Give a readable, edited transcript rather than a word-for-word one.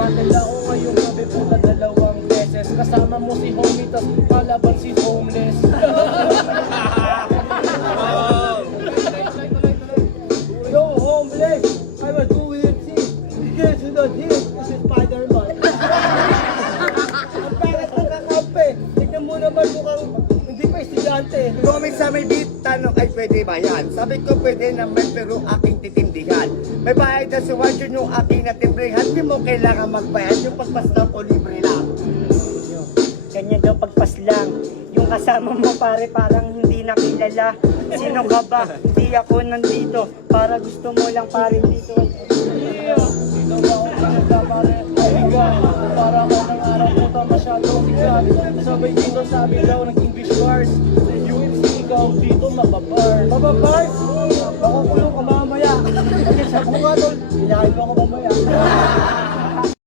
Battle ako ngayong gabi puta 2 beses. Kasama mo si homie tas kalaban si homeless. Yo, homeless! I'm a 2 UFC. Get to the team. This is Spider-Man. Ang pangit ng kakampi. Tignan mo naman mukhang hindi pa estudyante. Comment sa may beat, tanong ay pwede ba yan? Sabi ko pwede naman pero aking titindihan. May bayad na si Watson yung aking natimbrihan. Di mo kailangan magbayad yung pagpaslang ko libre lang. Ganyan daw pagpas lang. Yung kasama mo pare parang hindi nakilala. Sino ka ba? Hindi ako nandito. Para gusto mo lang pare dito. Dito ba ako pinagkapare? Higa, para ako ng araw puta masyadong sikat. Sabay dito sabi daw ng English bars. Sa UFC ikaw dito mababar. Mababars! Makukulong ka mamaya. Kasi sa bunga tol, ilahin mo ako mamaya.